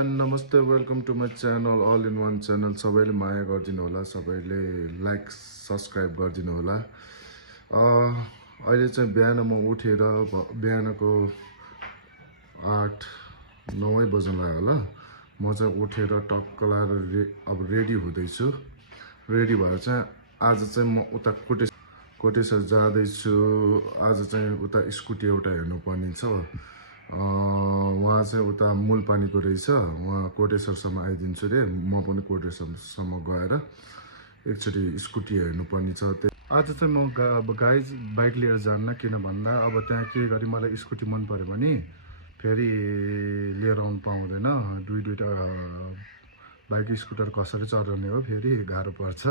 everyone नमस्ते welcome to my channel all in one channel सबैले माया गरिदिनु होला सबैले लाइक सब्सक्राइब गरिदिनु होला अहिले चाहिँ बिहान म उठेर बिहानको 8-9 बज्न लाग्यो होला म चाहिँ उठेर टक्क लाएर अब रेडी हुँदैछु रेडी भएर चाहिँ आज चाहिँ म उता कोटेश्वर जाँदैछु आज चाहिँ उता स्कुटी एउटा हेर्नुपर्ने छ वहाँ चाहिँ उता मूलपानीको रहेछ वहाँ कोटेश्वरसम्म आइदिन्छु रे म पनि कोटेश्वरसम्म गएर एकचोटि स्कुटी हेर्नुपर्ने छ आज चाहिँ म गाइज बाइक लिएर जान्न किन भन्दा अब त्यहाँ के गरी मलाई स्कुटी मन पर्यो भने फेरि लिएर आउनु पाउँदैन दुईटा बाइक स्कुटर कसरी चलाउने हो फेरि गाह्रो पर्छ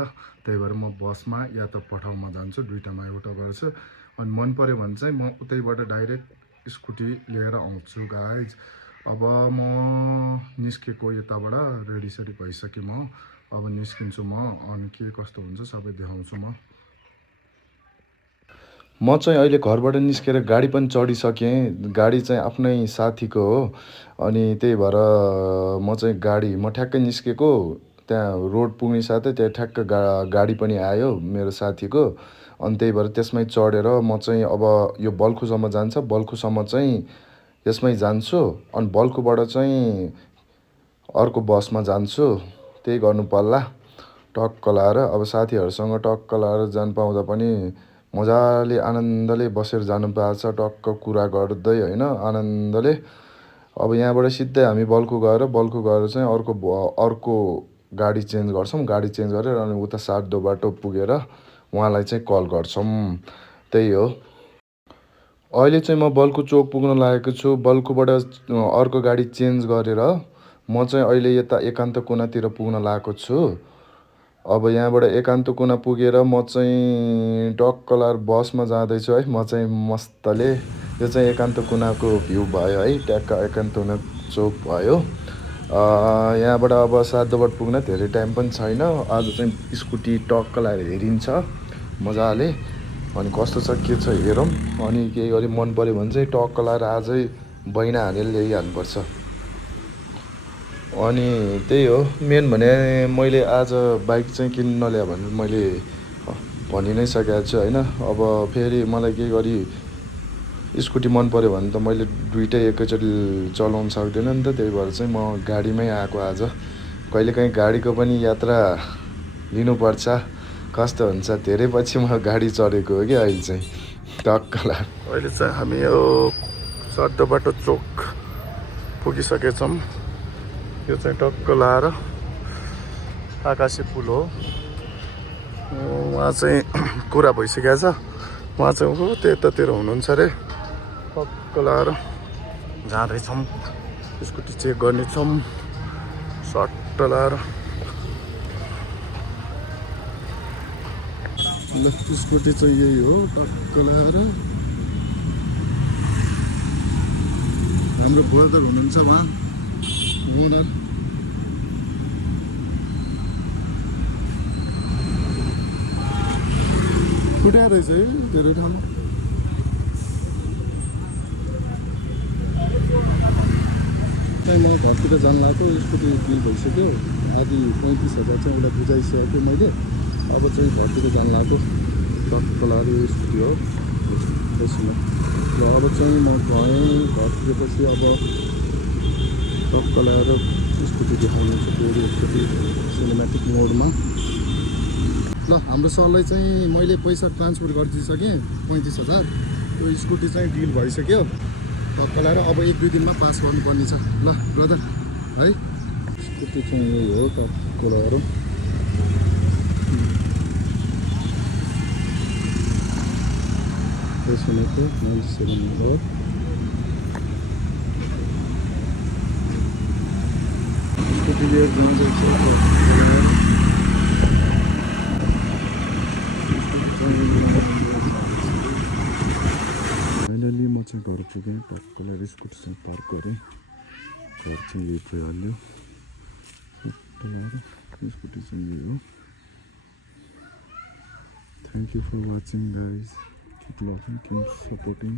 त्यही भएर म बसमा या त पठाउमा जान्छु दुईटामा एउटा गर्छु अनि मन पर्यो भने चाहिँ म उतैबाट डाइरेक्ट स्कुटी लिएर आउँछु गाइज अब म निस्केको यताबाट रेडी भइसकेँ म अब निस्किन्छु म अनि के कस्तो हुन्छ सबै देखाउँछु म चाहिँ अहिले घरबाट निस्केर गाडी पनि चढिसकेँ गाडी चाहिँ आफ्नै साथीको हो अनि त्यही भएर म चाहिँ म ठ्याक्कै निस्केको त्यहाँ रोड पुग्ने साथै त्यहाँ ठ्याक्क गाडी पनि आयो मेरो साथीको अनि त्यही भएर त्यसमै चढेर म चाहिँ अब यो बल्खुसम्म जान्छ बल्खुसम्म चाहिँ यसमै जान्छु अनि बल्खुबाट चाहिँ अर्को बसमा जान्छु त्यही गर्नु पर्ला टक्क लाएर अब साथीहरूसँग टक्क लाएर जान पाउँदा पनि मजाले आनन्दले बसेर जानु पाएको छ टक्क कुरा गर्दै होइन आनन्दले अब यहाँबाट सिधै हामी बल्खु गएर चाहिँ अर्को गाडी चेन्ज गर्छौँ गाडी चेन्ज गरेर अनि उता सार्दो बाटो पुगेर उहाँलाई चाहिँ कल गर्छौँ त्यही हो अहिले चाहिँ म बल्खु चोक पुग्न लागेको छु बल्खुबाट अर्को गाडी चेन्ज गरेर म चाहिँ अहिले यता एकान्त कुनातिर पुग्न लागेको छु अब यहाँबाट एकान्त कुना पुगेर म चाहिँ टक्क लाएर बसमा जाँदैछु है म चाहिँ मस्तले यो चाहिँ एकान्त कुनाको भ्यू भयो है ट्याक्क एकान्त कुना चोक भयो यहाँबाट अब साधोबाट पुग्न धेरै टाइम पनि छैन आज चाहिँ स्कुटी टक्क लाएर हेरिन्छ मजाले अनि कस्तो छ के छ हेरौँ अनि केही गरी मन पऱ्यो भने चाहिँ टक्क लाएर आजै बैना हानेर ल्याइहाल्नुपर्छ अनि त्यही हो मेन भने मैले आज बाइक चाहिँ किन्न नल्याए भने मैले भनि नै सकेको छु होइन अब फेरि मलाई केही गरी स्कुटी मन पऱ्यो भने त मैले दुइटै एकैचोटि चलाउन सक्दिनँ नि त त्यही भएर चाहिँ म गाडीमै आएको आज कहिलेकाहीँ गाडीको पनि यात्रा लिनुपर्छ कस्तो हुन्छ धेरै पछि म गाडी चढेको हो कि अहिले चाहिँ टक्क लाएर अहिले चाहिँ हामी यो सार्दो बाटो चोक पुगिसकेछौँ यो चाहिँ टक्क लाएर आकाशे पुल हो उहाँ चाहिँ कुरा भइसकेको छ उहाँ चाहिँ त्यतातिर हुनुहुन्छ अरे टक्क लाएर जाँदैछौँ स्कुटी चेक गर्नेछौँ सट्ट लाएर ल स्कुटी चाहिँ यही हो टक्क लाएर हाम्रो ब्रदर हुनुहुन्छ उहाँ ओनर फुट्या रहेछ है धेरै ठाउँमा म घरतिर जान लाग्यो स्कुटी बिल भइसक्यो आधी 35,000 चाहिँ उसलाई बुझाइसकेको मैले अब चाहिँ घरतिर जान लाग्यो टक्क लाएर यो स्कुटी हो त्यसमा र अब चाहिँ म गएँ घरतिरपछि अब टक्क ल्याएर स्कुटी देखाउनु छ फेरि एकचोटि सिनेमेटिक मोडमा ल हाम्रो सरलाई चाहिँ मैले पैसा ट्रान्सफर गरिदिइसकेँ 35,000 त्यो स्कुटी चाहिँ डिल भइसक्यो टक्क ल्याएर अब 1-2 दिनमा पास गर्नुपर्ने छ ल ब्रदर है स्कुटी चाहिँ यही हो टक्क ल्याएर त्यसको 97 नम्बर फाइनली म चाहिँ घर पुगेँ टक्क ल्याएर स्कुटी चाहिँ पार्क गरेँ घर चाहिँ यही भइहाल्यो स्कुटी चाहिँ यही हो thank you for watching guys keep loving keep supporting